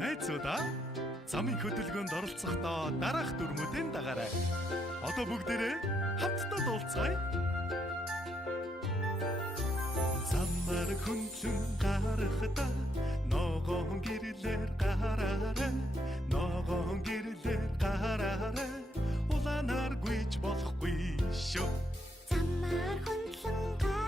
Найзуудаа замын хөдөлгөөнд оролцохдоо дараах дүрмүүдийн дагаарай. Одоо бүгдээрээ хамтдаа дуулцгаая. Замаар хөндлөн гарахдаа ногоон гэрлэр гараарай. Ногоон гэрлэр гараарай. Улаанаар гүйж болохгүй шүү. Замаар хөндлөн